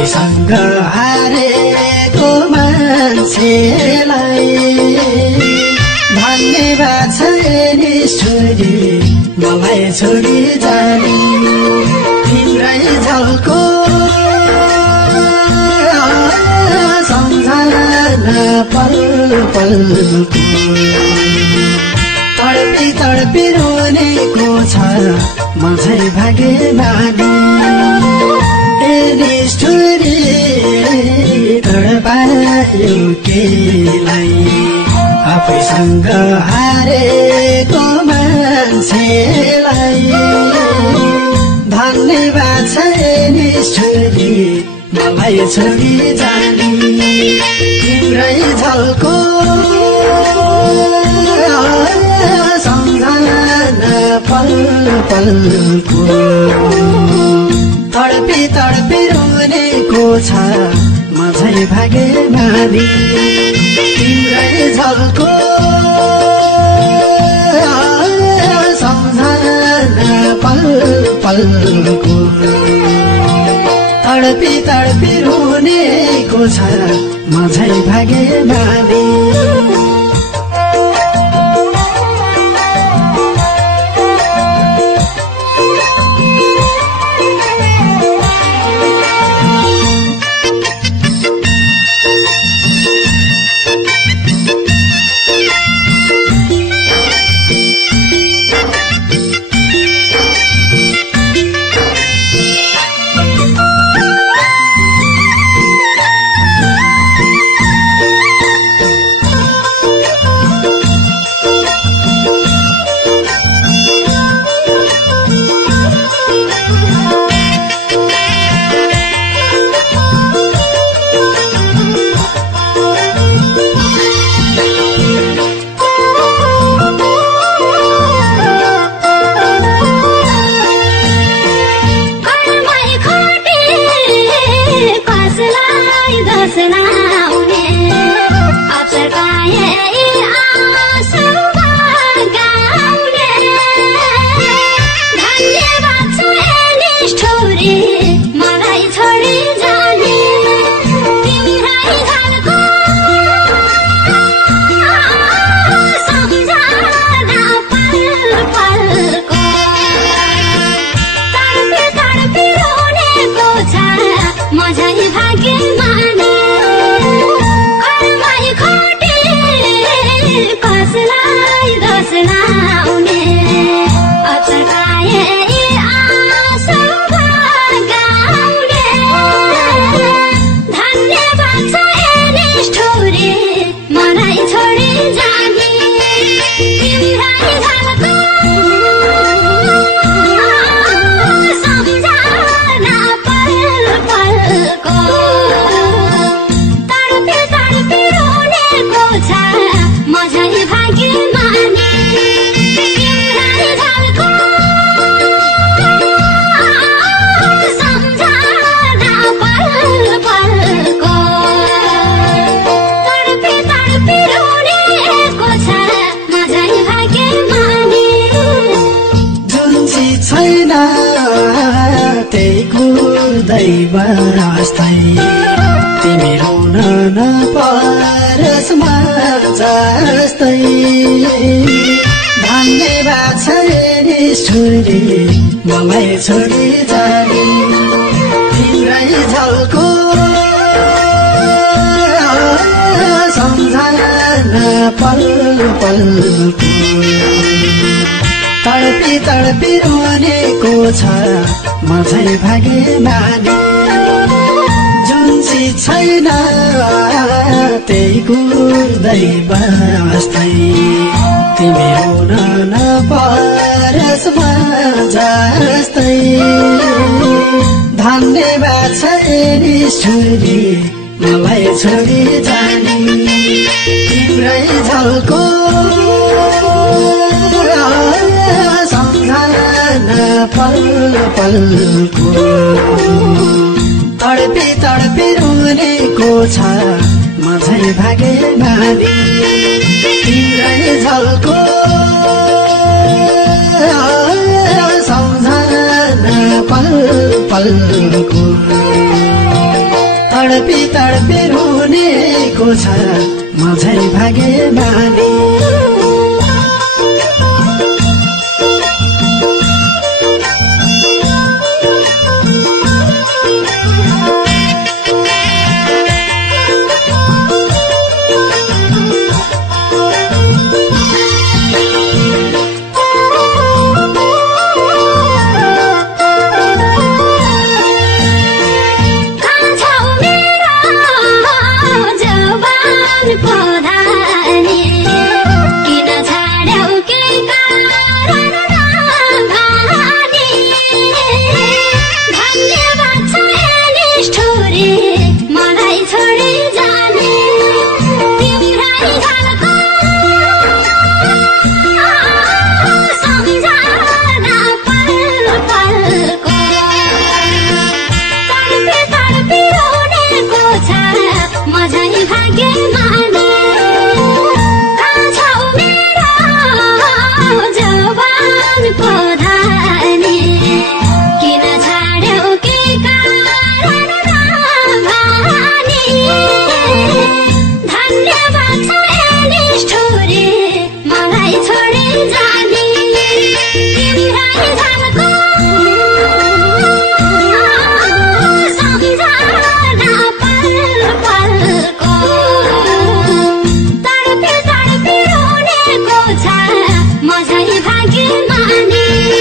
आफैसँग हारेको मान्छेलाई धन्यवाद छ नि छोरी मलाई छोडी जाने तिम्रै झल्को सम्झना पल पलको तडपी तडपी रोनेको छ म चाहिँ भाग्यमानी निष्ठुरी तडपायो केलाई आफैसँग हारेको मान्छेलाई धन्यवाद छ निष्ठुरी मलाई छोडी जाने तिम्रै झल्को सम्झना पल पलको तडपी तडपी रोनेको छ म चाहिँ भाग्यमानी तिम्रै झल्को सम्झना पल पलको तडपी तडपी रोनेको छ म चाहिँ भाग्यमानी तिमी रुन नपरोस् म जस्तै धन्यवाद छ निष्ठुरी मलाई छोडी जाने तिम्रै झल्को सम्झना पल पलको तडपी तडपी रोनेको छ म चाहिँ भाग्यमानी छैन त्यही कुर्दै बस्दै तिमी रुन नपरोस् म जस्तै धन्यवाद छ निष्ठुरी मलाई छोडी जाने तिम्रै झल्को सम्झना पल पलको तडपी तडपी रोनेको छ म चाहिँ भाग्यमानी तिम्रै झल्को सम्झना पल पलको तडपी तडपी रुनेको छ म झै भागे बानी म झै भागे माने